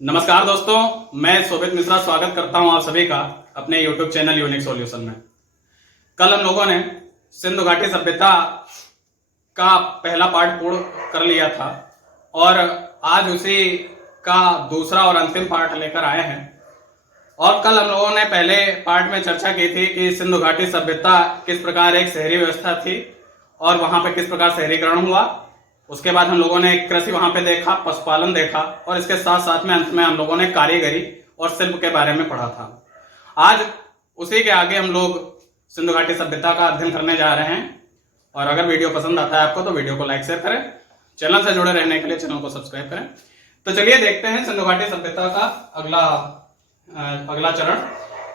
नमस्कार दोस्तों, मैं शोभित मिश्रा स्वागत करता हूं आप सभी का अपने YouTube चैनल यूनिक सॉल्यूशन में। कल हम लोगों ने सिंधु घाटी सभ्यता का पहला पार्ट पूर्ण कर लिया था और आज उसी का दूसरा और अंतिम पार्ट लेकर आए हैं। और कल हम लोगों ने पहले पार्ट में चर्चा की थी कि सिंधु घाटी सभ्यता किस प्रकार एक शहरी व्यवस्था थी और वहां पर किस प्रकार शहरीकरण हुआ। उसके बाद हम लोगों ने कृषि वहां पे देखा, पशुपालन देखा और इसके साथ साथ में अंत में हम लोगों ने कारीगरी और शिल्प के बारे में पढ़ा था। आज उसी के आगे हम लोग सिंधु घाटी सभ्यता का अध्ययन करने जा रहे हैं। और अगर वीडियो पसंद आता है आपको तो वीडियो को लाइक शेयर करें, चैनल से जुड़े रहने के लिए चैनल को सब्सक्राइब करें। तो चलिए देखते हैं सिंधु घाटी सभ्यता का अगला चरण।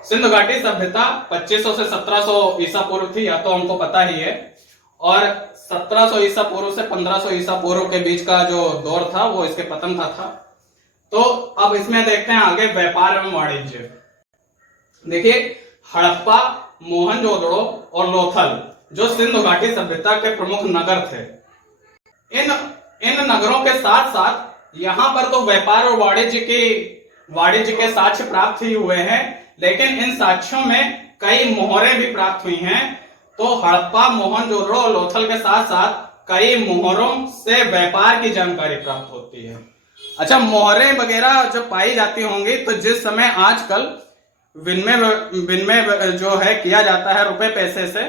सिंधु घाटी सभ्यता 2500 से 1700 ईसा पूर्व थी, या तो हमको पता ही है। और 1700 ईसा पूर्व से 1500 ईसा पूर्व के बीच का जो दौर था वो इसके पतन का था। तो अब इसमें देखते हैं आगे व्यापार एवं वाणिज्य। देखिए, हड़प्पा, मोहनजोदड़ो और लोथल जो सिंधु घाटी सभ्यता के प्रमुख नगर थे, इन नगरों के साथ साथ यहाँ पर तो व्यापार और वाणिज्य के साक्ष्य प्राप्त ही हुए हैं, लेकिन इन साक्ष्यों में कई मोहरें भी प्राप्त हुई हैं। तो हड़प्पा, मोहनजोदड़ो और लोथल के साथ साथ कई मोहरों से व्यापार की जानकारी प्राप्त होती है। अच्छा, मोहरें वगैरह जब पाई जाती होंगी तो जिस समय आजकल विनिमय जो है किया जाता है रुपए पैसे से,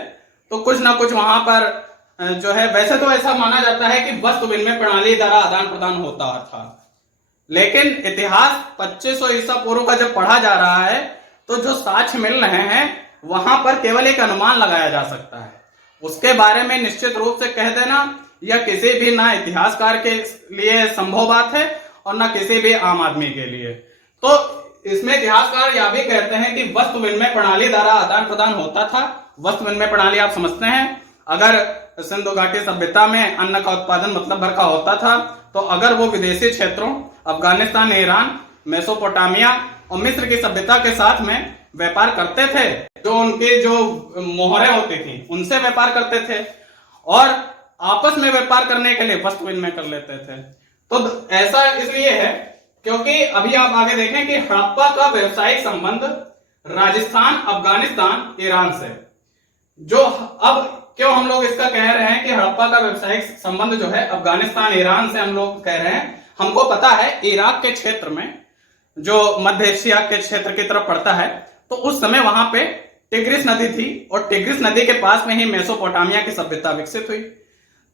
तो कुछ ना कुछ वहां पर जो है, वैसे तो ऐसा माना जाता है कि वस्तु विनिमय प्रणाली द्वारा आदान प्रदान होता था, लेकिन इतिहास 2500 ईसा पूर्व का जब पढ़ा जा रहा है तो जो साक्ष्य मिल रहे हैं वहां पर केवल एक अनुमान लगाया जा सकता है। उसके बारे में निश्चित रूप से कह देना यह किसी भी ना इतिहासकार के लिए संभव बात है और ना किसी भी आम आदमी के लिए। तो इसमें इतिहासकार यह भी कहते हैं कि वस्तु विनिमय प्रणाली द्वारा आदान प्रदान होता था। वस्तु विनिमय प्रणाली आप समझते हैं, अगर सिंधु घाटी सभ्यता में अन्न का उत्पादन मतलब भर का होता था, तो अगर वो विदेशी क्षेत्रों अफगानिस्तान, ईरान, मेसोपोटामिया और मिस्र की सभ्यता के साथ में व्यापार करते थे, जो उनके जो मोहरें होती थी उनसे व्यापार करते थे और आपस में व्यापार करने के लिए वस्तु विनिमय कर लेते थे। तो ऐसा इसलिए है क्योंकि अभी आप आगे देखें कि हड़प्पा का व्यावसायिक संबंध राजस्थान, अफगानिस्तान, ईरान से, जो अब क्यों हम लोग इसका कह रहे हैं कि हड़प्पा का व्यावसायिक संबंध जो है अफगानिस्तान, ईरान से हम लोग कह रहे हैं, हमको पता है इराक के क्षेत्र में जो मध्य एशिया के क्षेत्र की तरफ पड़ता है, तो उस समय वहां पे टिग्रिस नदी थी और टिग्रिस नदी के पास में ही मेसोपोटामिया की सभ्यता विकसित हुई।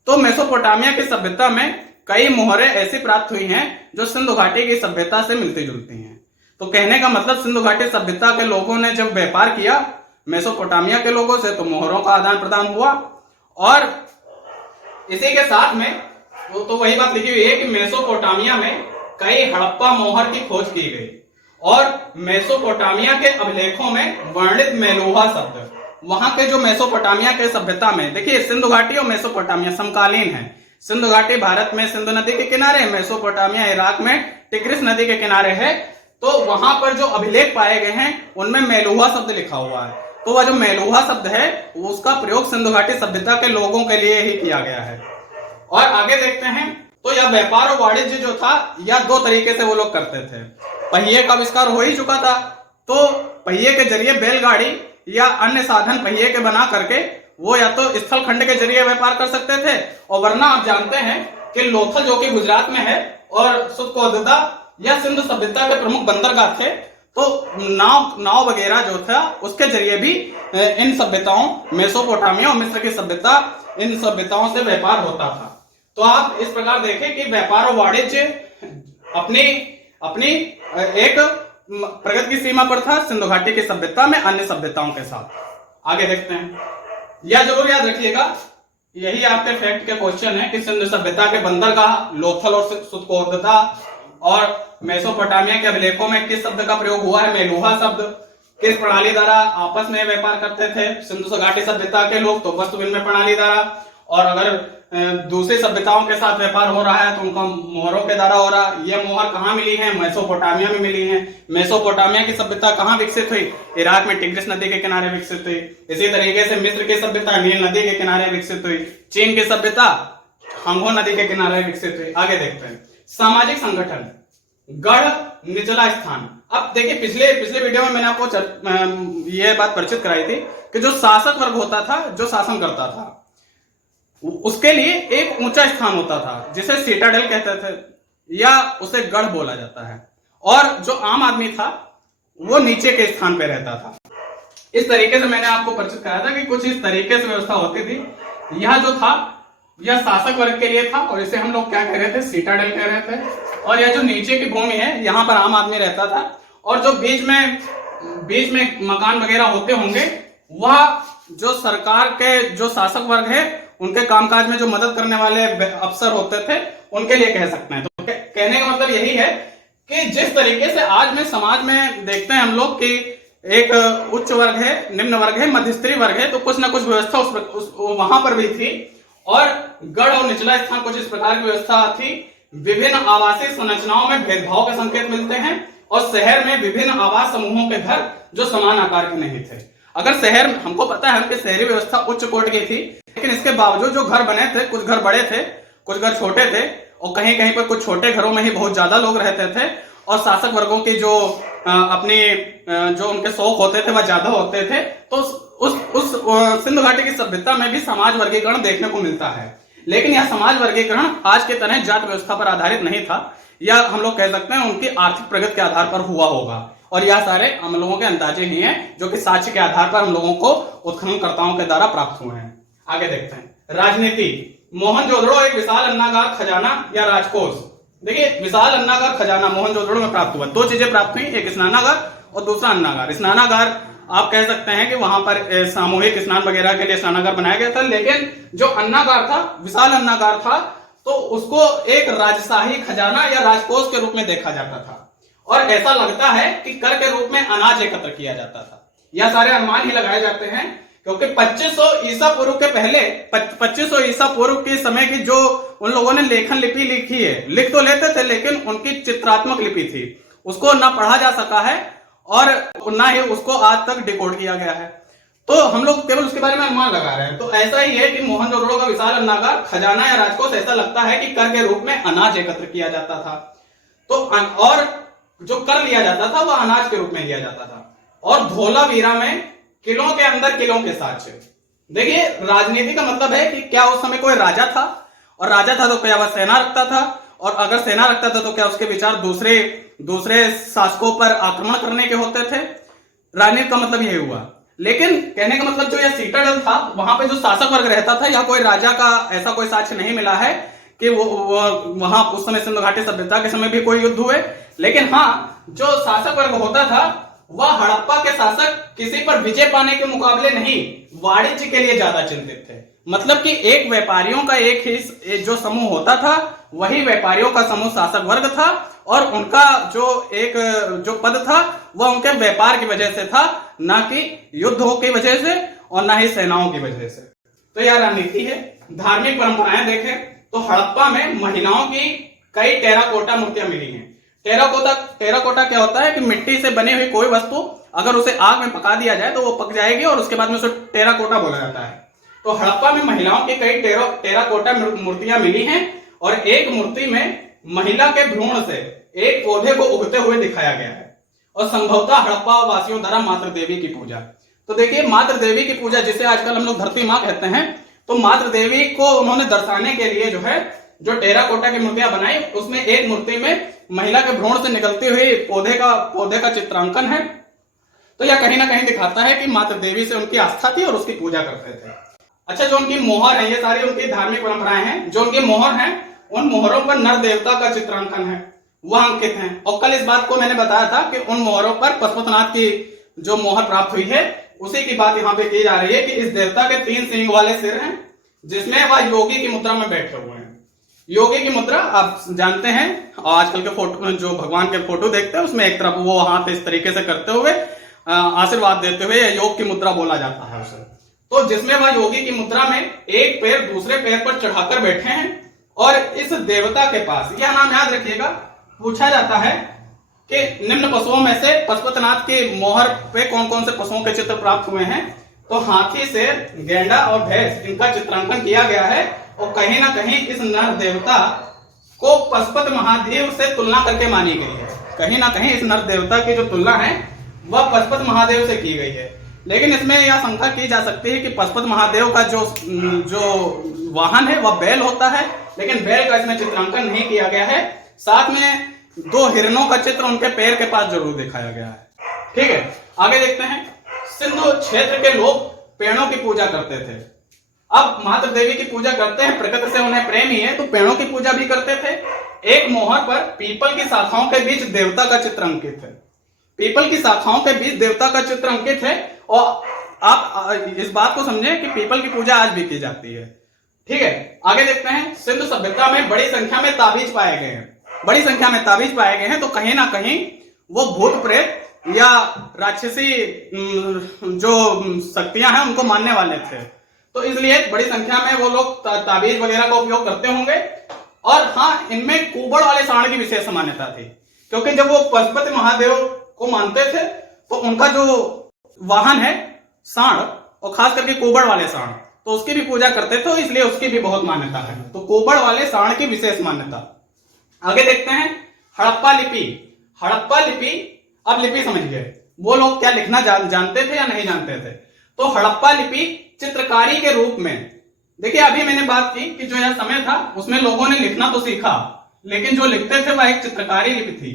तो मेसोपोटामिया की सभ्यता में कई मोहरें ऐसी प्राप्त हुई हैं जो सिंधु घाटी की सभ्यता से मिलती जुलती हैं। तो कहने का मतलब सिंधु घाटी सभ्यता के लोगों ने जब व्यापार किया मेसोपोटामिया के लोगों से, तो मोहरों का आदान प्रदान हुआ। और इसी के साथ में तो वही बात लिखी हुई है कि मेसोपोटामिया में कई हड़प्पा मोहर की खोज की गई और मेसोपोटामिया के अभिलेखों में वर्णित मेलुहा शब्द, वहां के जो मेसोपोटामिया के सभ्यता में, देखिए सिंधु घाटी और मेसोपोटामिया समकालीन है। सिंधु घाटी भारत में सिंधु नदी के किनारे, मेसोपोटामिया इराक में टिग्रिस नदी के किनारे है। तो वहां पर जो अभिलेख पाए गए हैं उनमें मेलुहा शब्द लिखा हुआ है। तो वह जो मेलुहा शब्द है उसका प्रयोग सिंधु घाटी सभ्यता के लोगों के लिए ही किया गया है। और आगे देखते हैं, तो यह व्यापार और वाणिज्य जो था यह दो तरीके से वो लोग करते थे। पहिए का आविष्कार हो ही चुका था, तो पहिए के जरिए बैलगाड़ी या अन्य साधन पहिए के बना करके वो या तो स्थल खंड के जरिए व्यापार कर सकते थे, और वरना आप जानते हैं कि लोथल जो कि गुजरात में है और सुतकोददा या सिंधु सभ्यता के प्रमुख बंदरगाह थे, तो नाव वगैरह जो था उसके जरिए भी इन सभ्यताओं, मेसोपोटामिया और मिस्र की सभ्यता, इन सभ्यताओं से व्यापार होता था। तो आप इस प्रकार देखें कि व्यापार और वाणिज्य अपनी एक प्रगति की सीमा पर था सिंधु घाटी की सभ्यता में अन्य सभ्यताओं के साथ। आगे देखते हैं, यह जरूर याद रखिएगा, यही आपके फैक्ट के क्वेश्चन है कि सिंधु सभ्यता के बंदरगाह लोथल और सुतकोददा और मेसोपोटामिया के अभिलेखों में किस शब्द का प्रयोग हुआ है, मेलुहा शब्द, किस प्रणाली द्वारा आपस में व्यापार करते थे सिंधु घाटी सभ्यता के लोग, तो वस्तु विनिमय प्रणाली द्वारा। और अगर दूसरी सभ्यताओं के साथ व्यापार हो रहा है तो उनका मोहरों के द्वारा हो रहा है। ये मोहर कहाँ मिली है, मेसोपोटामिया में मिली है। मेसोपोटामिया की सभ्यता कहाँ विकसित हुई, इराक में टिग्रिस नदी के किनारे विकसित हुई। इसी तरीके से मिस्र की सभ्यता नील नदी के किनारे विकसित हुई। चीन की सभ्यता हंगो नदी के किनारे विकसित हुई। आगे देखते हैं, सामाजिक संगठन, गढ़ निचला स्थान। अब देखिए पिछले वीडियो में मैंने आपको ये बात परिचित कराई थी कि जो शासक वर्ग होता था, जो शासन करता था, उसके लिए एक ऊंचा स्थान होता था जिसे सिटाडेल कहते थे या उसे गढ़ बोला जाता है, और जो आम आदमी था वो नीचे के स्थान पे रहता था। इस तरीके से मैंने आपको परिचित कराया था कि कुछ इस तरीके से व्यवस्था होती थी। यह जो था यह शासक वर्ग के लिए था और इसे हम लोग क्या कह रहे थे, सिटाडेल कह रहे थे। और यह जो नीचे की भूमि है यहाँ पर आम आदमी रहता था, और जो बीच में मकान वगैरह होते होंगे वह जो सरकार के जो शासक वर्ग है उनके कामकाज में जो मदद करने वाले अफसर होते थे उनके लिए कह सकते हैं। तो कहने का मतलब यही है कि जिस तरीके से आज में समाज में देखते हैं हम लोग कि एक उच्च वर्ग है, निम्न वर्ग है, मध्यस्त्री वर्ग है, तो कुछ ना कुछ व्यवस्था वहां पर भी थी। और गढ़ और निचला स्थान कुछ इस प्रकार की व्यवस्था थी। विभिन्न आवासीय संरचनाओं में भेदभाव के संकेत मिलते हैं, और शहर में विभिन्न आवास समूहों के घर जो समान आकार के नहीं थे। अगर शहर, हमको पता है कि शहरी व्यवस्था उच्च कोटि की थी, लेकिन इसके बावजूद जो घर बने थे, कुछ घर बड़े थे, कुछ घर छोटे थे, और कहीं कहीं पर कुछ छोटे घरों में ही बहुत ज्यादा लोग रहते थे, और शासक वर्गों की जो अपनी जो उनके शौक होते थे वह ज्यादा होते थे। तो उस सिंधु घाटी की सभ्यता में भी समाज वर्गीकरण देखने को मिलता है। लेकिन यह समाज वर्गीकरण आज के तरह जात व्यवस्था पर आधारित नहीं था, या हम लोग कह सकते हैं उनकी आर्थिक प्रगति के आधार पर हुआ होगा। और यह सारे हम लोगों के अंदाजे ही हैं जो कि साक्ष्य के आधार पर हम लोगों को उत्खननकर्ताओं के द्वारा प्राप्त हुए हैं। आगे देखते हैं राजनीति। मोहनजोदड़ो एक विशाल अन्नागार खजाना या राजकोष। देखिए विशाल अन्नागार खजाना मोहनजोदड़ो में प्राप्त हुआ। दो चीजें प्राप्त हुई, एक स्नानागार और दूसरा अन्नागार। स्नानागार आप कह सकते हैं कि वहां पर सामूहिक स्नान वगैरह के लिए स्नानागार बनाया गया था, लेकिन जो अन्नागार था, विशाल अन्नागार था, तो उसको एक राजशाही खजाना या राजकोष के रूप में देखा जाता था। और ऐसा लगता है कि कर के रूप में अनाज एकत्र किया जाता था। यह सारे अनुमान ही लगाए जाते हैं क्योंकि 2500 ईसा पूर्व के पहले, 2500 ईसा पूर्व के समय की जो उन लोगों ने लेखन लिपि लिखी है, लिख तो लेते थे लेकिन उनकी चित्रात्मक लिपि थी, उसको ना पढ़ा जा सका है और ना ही उसको आज तक डिकोड किया गया है। तो हम लोग केवल उसके बारे में अनुमान लगा रहे हैं। तो ऐसा ही है कि मोहनजोदड़ो का विशाल अन्नागार खजाना या राजकोष ऐसा लगता है कि कर के रूप में अनाज एकत्र किया जाता था। तो और जो कर लिया जाता था वह अनाज के रूप में लिया जाता था। और धोलावीरा में किलों के अंदर किलों के साथ। देखिए राजनीति का मतलब है कि क्या उस समय कोई राजा था, और राजा था तो क्या वह सेना रखता था, और अगर सेना रखता था तो क्या उसके विचार दूसरे शासकों पर आक्रमण करने के होते थे। राजनीति का मतलब यही हुआ। लेकिन कहने का मतलब जो यह सिटाडेल था, वहां पे जो शासक वर्ग रहता था, यह कोई राजा का ऐसा कोई साक्ष्य नहीं मिला है कि वो वहां उस समय सिंधु घाटी सभ्यता के समय भी कोई युद्ध हुए। लेकिन हाँ, जो शासक वर्ग होता था वह हड़प्पा के शासक किसी पर विजय पाने के मुकाबले नहीं, वाणिज्य के लिए ज्यादा चिंतित थे। मतलब कि एक व्यापारियों का एक ही जो समूह होता था, वही व्यापारियों का समूह शासक वर्ग था, और उनका जो पद था वह उनके व्यापार की वजह से था, ना कि युद्धों की वजह से और ना ही सेनाओं की वजह से। तो यह रणनीति है। धार्मिक परंपराएं देखें तो हड़प्पा में महिलाओं की कई टेराकोटा मूर्तियां मिली हैं। टेराकोटा क्या होता है कि मिट्टी से बनी हुई कोई वस्तु अगर उसे आग में पका दिया जाए तो वो पक जाएगी और उसके बाद में उसे टेराकोटा बोला जाता है। तो हड़प्पा में महिलाओं की कई टेराकोटा मूर्तियां मिली हैं, और एक मूर्ति में महिला के भ्रूण से एक पौधे को उगते हुए दिखाया गया है, और संभवतः हड़प्पा वासियों द्वारा मातृ देवी की पूजा। तो देखिए मातृ देवी की पूजा, जिसे आजकल हम लोग धरती माँ कहते हैं, तो मातृ देवी को उन्होंने दर्शाने के लिए जो टेराकोटा की मूर्तियां बनाई, उसमें एक मूर्ति में महिला के भ्रूण से निकलती हुई पौधे का चित्रांकन है। तो यह कहीं ना कहीं दिखाता है कि मातृ देवी से उनकी आस्था थी और उसकी पूजा करते थे। अच्छा, जो उनकी मोहर है, ये सारी उनकी धार्मिक परंपराएं हैं। जो उनकी मोहर हैं, उन मोहरों पर नर देवता का चित्रांकन है, वह अंकित है। और कल इस बात को मैंने बताया था कि उन मोहरों पर पशुपतिनाथ की जो मोहर प्राप्त हुई है, उसी की बात यहाँ पे की जा रही है कि इस देवता के 3 सींग वाले सिर हैं, जिसमें वह योगी की मुद्रा में बैठे हुए हैं। योगी की मुद्रा आप जानते हैं, आजकल के फोटो जो भगवान के फोटो देखते हैं उसमें एक तरफ वो हाथ इस तरीके से करते हुए आशीर्वाद देते हुए योग की मुद्रा बोला जाता है उसे। तो जिसमें वह योगी की मुद्रा में एक पैर दूसरे पैर पर चढ़ाकर बैठे हैं, और इस देवता के पास, यह नाम याद रखिएगा, पूछा जाता है कि निम्न पशुओं में से पशुपतिनाथ की मोहर पे कौन कौन से पशुओं के चित्र प्राप्त हुए हैं। तो हाथी, शेर, गेंडा और भैंस, इनका चित्रांकन किया गया है। और कहीं ना कहीं इस नर देवता को पशुपति महादेव से तुलना करके मानी गई है। कहीं ना कहीं इस नर देवता की जो तुलना है वह पशुपति महादेव से की गई है। लेकिन इसमें यह शंका की जा सकती है कि पशुपति महादेव का जो वाहन है वह बैल होता है, लेकिन बैल का इसमें चित्रांकन नहीं किया गया है। साथ में 2 हिरणों का चित्र उनके पैर के पास जरूर दिखाया गया है। ठीक है, आगे देखते हैं। सिंधु क्षेत्र के लोग पेड़ों की पूजा करते थे। अब मातृ देवी की पूजा करते हैं, प्रकृति से उन्हें प्रेम ही है, तो पेड़ों की पूजा भी करते थे। एक मोहर पर पीपल की शाखाओं के बीच देवता का चित्र अंकित है। पीपल की शाखाओं के बीच देवता का चित्र अंकित है, और आप इस बात को समझें कि पीपल की पूजा आज भी की जाती है। ठीक है, आगे देखते हैं। सिंधु सभ्यता में बड़ी संख्या में ताबीज पाए गए हैं। बड़ी संख्या में ताबीज पाए गए हैं, तो कहीं ना कहीं वो भूत प्रेत या राक्षसी जो शक्तियां हैं उनको मानने वाले थे, तो इसलिए बड़ी संख्या में वो लोग ताबीज वगैरह का उपयोग करते होंगे। और हाँ, इनमें कुबड़ वाले सांड की विशेष मान्यता थी, क्योंकि जब वो पशुपति महादेव को मानते थे तो उनका जो वाहन है सांड, और खास करके कुबड़ वाले सांड, तो उसकी भी पूजा करते थे, इसलिए उसकी भी बहुत मान्यता है। तो कुबड़ वाले सांड की विशेष मान्यता। आगे देखते हैं। हड़प्पा लिपि। हड़प्पा लिपि, अब लिपि समझ गए, वो लोग क्या लिखना जानते थे या नहीं जानते थे। तो हड़प्पा लिपि चित्रकारी के रूप में, देखिए अभी मैंने बात की कि जो यह समय था उसमें लोगों ने लिखना तो सीखा, लेकिन जो लिखते थे वह एक चित्रकारी लिपि थी,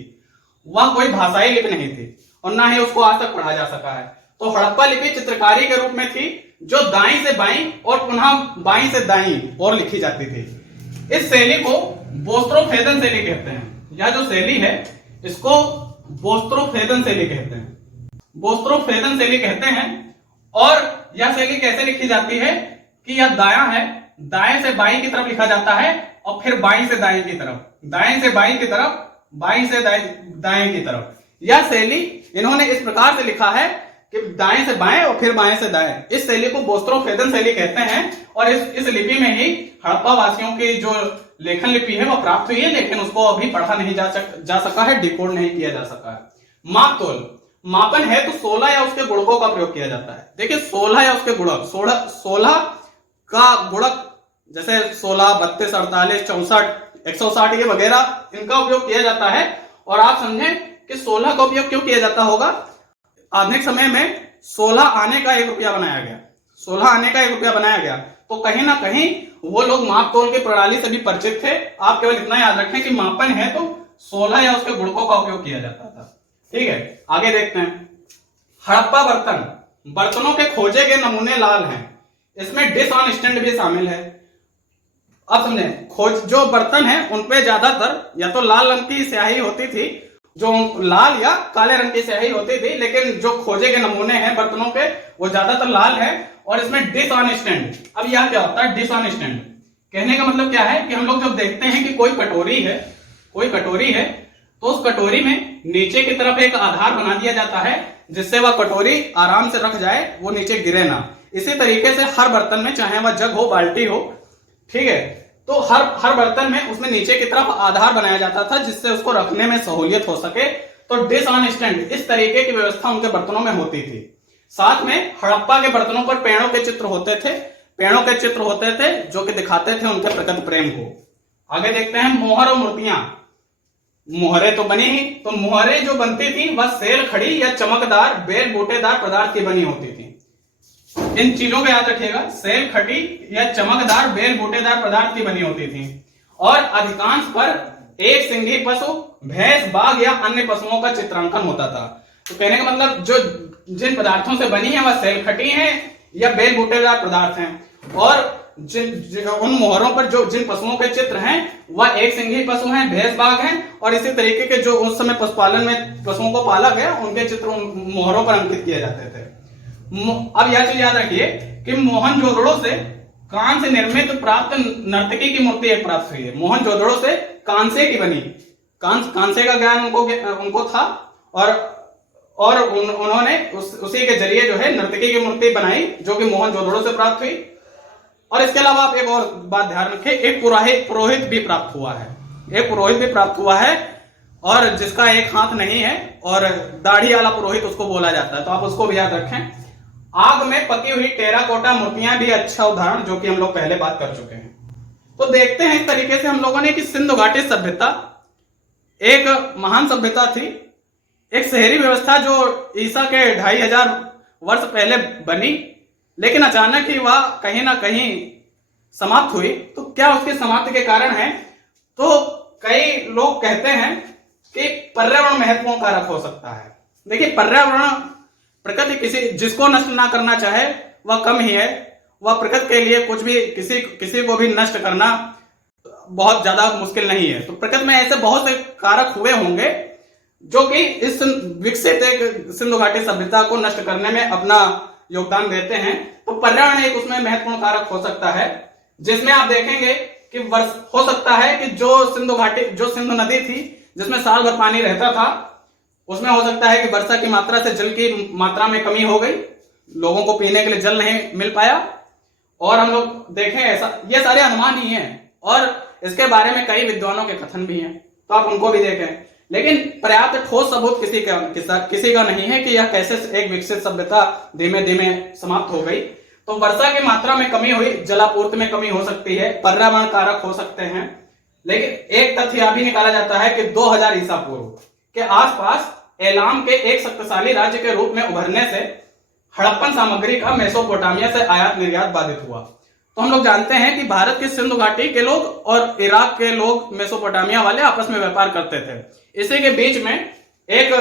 वह कोई भाषाई लिपि नहीं थी, और ना ही उसको आज तक पढ़ा जा सका है। तो हड़प्पा लिपि चित्रकारी के रूप में थी, जो दाईं से बाईं और पुनः बाईं से दाईं और लिखी जाती थी। इस शैली को बोस्त्रोफेदन शैली कहते हैं। यह जो शैली है इसको बोस्त्रोफेदन शैली कहते हैं। बोस्त्रोफेदन शैली कहते हैं। और यह शैली कैसे लिखी जाती है कि यह दायां है, दाएं से बाईं की तरफ लिखा जाता है, और फिर बाईं से दाएं की तरफ, दाएं से बाईं की तरफ, बाईं से दाएं की तरफ। यह शैली इन्होंने इस प्रकार से लिखा है कि दाएं से बाएं और फिर बाएं से दाएं। इस शैली को बोस्त्रोफेदन शैली कहते हैं। और इस लिपि में ही हड़प्पा वासियों की जो लेखन लिपि है वह प्राप्त हुई है, लेकिन उसको अभी पढ़ा नहीं जा सका है, डिकोड नहीं किया जा सका है। माप तोल, मापन है तो 16 या उसके गुणकों का प्रयोग किया जाता है। देखिए 16 या उसके गुणक, 16 का गुणक जैसे 16, 32, 48, 64, 160 ये वगैरह इनका उपयोग किया जाता है। और आप समझें कि 16 का उपयोग क्यों किया जाता होगा। आधुनिक समय में 16 आने का 1 रुपया बनाया गया, 16 आने का 1 रुपया बनाया गया, तो कहीं ना कहीं वो लोग माप तोल की प्रणाली से भी परिचित थे। आप केवल इतना याद रखें कि मापन है तो 16 या उसके गुणकों का उपयोग किया जाता था। ठीक है, आगे देखते हैं। हड़प्पा बर्तन, बर्तनों के खोजे गए नमूने लाल हैं, इसमें डिश ऑन स्टैंड भी शामिल है। अब समझें, जो बर्तन है उनपे ज्यादातर या तो लाल रंग की स्याही होती थी, जो लाल या काले रंग की स्याही होती थी, लेकिन जो खोजे के नमूने हैं बर्तनों के वो ज्यादातर लाल है। और इसमें डिश ऑन स्टैंड, अब यह क्या होता है डिश ऑन स्टैंड? कहने का मतलब क्या है कि हम लोग जब देखते हैं कि कोई कटोरी है, तो उस कटोरी में नीचे की तरफ एक आधार बना दिया जाता है, जिससे वह कटोरी आराम से रख जाए, वो नीचे गिरे ना। इसी तरीके से हर बर्तन में, चाहे वह जग हो, बाल्टी हो, ठीक है, तो हर बर्तन में उसमें नीचे की तरफ आधार बनाया जाता था, जिससे उसको रखने में सहूलियत हो सके। तो डिश ऑन स्टैंड, इस तरीके की व्यवस्था उनके बर्तनों में होती थी। साथ में हड़प्पा के बर्तनों पर पेड़ों के चित्र होते थे, जो कि दिखाते थे उनके प्रकृति प्रेम को। आगे देखते हैं। मोहर और मूर्तियां, मोहरे तो बनी ही, तो मोहरे जो बनती थी वह सेल खड़ी या चमकदार बेल बूटेदार पदार्थ की बनी होती थी। इन चीजों को याद रखिएगा, सेल खड़ी या चमकदार बेल बूटेदार पदार्थ की बनी होती थी। और अधिकांश पर एक सिंगी पशु, भैंस, बाघ या अन्य पशुओं का चित्रांकन होता था। तो कहने का मतलब जो जिन पदार्थों से बनी है वह सेल खटी है या बेल बूटेदार पदार्थ हैं। और उन मोहरों पर जो जिन पशुओं के चित्र हैं वह एक सिंगी पशु हैं, भैंस, बाघ हैं। और इसी तरीके के जो उस समय पशुपालन में पशुओं को पाला गया उनके चित्र उन मोहरों पर अंकित किए जाते थे। अब यह चीज याद रखिए कि मोहनजोदड़ो से कांस्य से निर्मित प्राप्त नर्तकी की मूर्ति एक प्राप्त हुई है। मोहनजोदड़ो से कांसे की बनी, कांसे का ज्ञान उनको था, और उन्होंने उसी के जरिए जो है नर्तकी की मूर्ति बनाई, जो कि मोहनजोदड़ो से प्राप्त हुई। और इसके अलावा आप एक और बात ध्यान रखें, एक पुरोहित भी प्राप्त हुआ है, और जिसका एक हाथ नहीं है, और दाढ़ी वाला पुरोहित उसको बोला जाता है, तो आप उसको भी याद रखें। आग में पकी हुई टेराकोटा मूर्तियां भी अच्छा उदाहरण, जो कि हम लोग पहले बात कर चुके हैं। तो देखते हैं इस तरीके से हम लोगों ने कि सिंधु घाटी सभ्यता एक महान सभ्यता थी, एक शहरी व्यवस्था जो ईसा के 2500 वर्ष पहले बनी, लेकिन अचानक ही वह कहीं ना कहीं समाप्त हुई। तो क्या उसकी समाप्ति के कारण है? तो कई लोग कहते हैं कि पर्यावरण महत्वपूर्ण कारक हो सकता है। देखिए, पर्यावरण, प्रकृति किसी जिसको नष्ट ना करना चाहे वह कम ही है। वह प्रकृति के लिए कुछ भी, किसी को भी नष्ट करना बहुत ज्यादा मुश्किल नहीं है। तो प्रकृति में ऐसे बहुत से कारक हुए होंगे जो कि इस विकसित एक सिंधु घाटी सभ्यता को नष्ट करने में अपना योगदान देते हैं। तो पर्यावरण एक उसमें महत्वपूर्ण कारक हो सकता है, जिसमें आप देखेंगे कि वर्ष हो सकता है कि जो सिंधु नदी थी जिसमें साल भर पानी रहता था, उसमें हो सकता है कि वर्षा की मात्रा से जल की मात्रा में कमी हो गई, लोगों को पीने के लिए जल नहीं मिल पाया। और हम लोग देखें ऐसा, ये सारे अनुमान ही हैं और इसके बारे में कई विद्वानों के कथन भी हैं, तो आप उनको भी देखें। लेकिन पर्याप्त ठोस सबूत किसी का नहीं है कि यह कैसे एक विकसित सभ्यता धीमे धीमे समाप्त हो गई। तो वर्षा की मात्रा में कमी हुई, जलापूर्ति में कमी हो सकती है, पर्यावरण कारक हो सकते हैं। लेकिन एक तथ्य यह भी निकाला जाता है कि 2000 ईसा पूर्व के आसपास एलाम के एक शक्तिशाली राज्य के रूप में उभरने से हड़प्पन सामग्री का मेसोपोटामिया से आयात निर्यात बाधित हुआ। तो हम लोग जानते हैं कि भारत की सिंधु घाटी के लोग और इराक के लोग, मेसोपोटामिया वाले, आपस में व्यापार करते थे। इसी के बीच में एक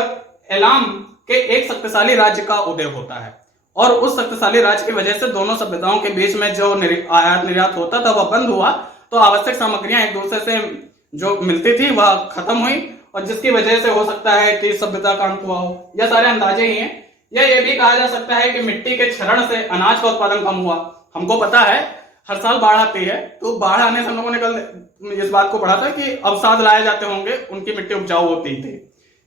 एलाम के एक शक्तिशाली राज्य का उदय होता है और उस शक्तिशाली राज्य की वजह से दोनों सभ्यताओं के बीच में जो आयात निर्यात होता था वह बंद हुआ। तो आवश्यक सामग्रियां एक दूसरे से जो मिलती थी वह खत्म हुई और जिसकी वजह से हो सकता है कि सभ्यता का अंत हुआ हो। यह सारे अंदाजे ही हैं। यह भी कहा जा सकता है कि मिट्टी के क्षरण से अनाज का उत्पादन कम हुआ। हमको पता है हर साल बाढ़ आती है, तो बाढ़ आने से हम लोगों ने कल इस बात को पढ़ा था कि अवसाद लाए जाते होंगे, उनकी मिट्टी उपजाऊ होती थी।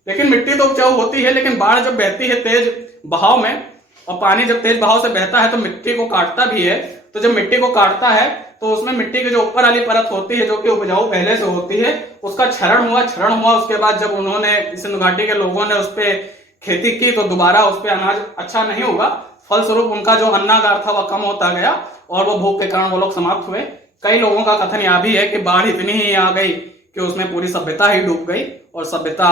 लेकिन मिट्टी तो उपजाऊ होती है, लेकिन बाढ़ जब बहती है तेज बहाव में और पानी जब तेज बहाव से बहता है तो मिट्टी को काटता भी है। तो जब मिट्टी को काटता है तो उसमें मिट्टी की जो ऊपर वाली परत होती है जो कि उपजाऊ पहले से होती है, उसका क्षरण हुआ। उसके बाद जब उन्होंने सिंधु घाटी के लोगों ने उस पर खेती की तो दोबारा उस पर अनाज अच्छा नहीं होगा, फलस्वरूप उनका जो अन्नागार था वह कम होता गया और वो भूख के कारण वो लोग समाप्त हुए। कई लोगों का कथन यह भी है कि बाढ़ इतनी ही आ गई कि उसमें पूरी सभ्यता ही डूब गई और सभ्यता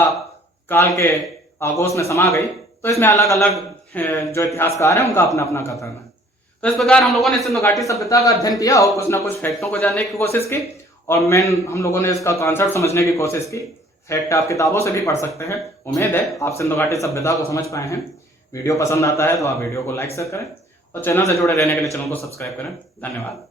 काल के आगोश में समा गई। तो इसमें अलग अलग जो इतिहासकार हैं उनका अपना अपना कथन है। तो इस प्रकार हम लोगों ने सिंधु घाटी सभ्यता का अध्ययन किया और कुछ ना कुछ फैक्टों को जानने की कोशिश की और मेन हम लोगों ने इसका कॉन्सेप्ट समझने की कोशिश की। फैक्ट आप किताबों से भी पढ़ सकते हैं। उम्मीद है आप सिंधु घाटी सभ्यता को समझ पाए हैं। वीडियो पसंद आता है तो आप वीडियो को लाइक शेयर करें और चैनल से जुड़े रहने के लिए चैनल को सब्सक्राइब करें। धन्यवाद।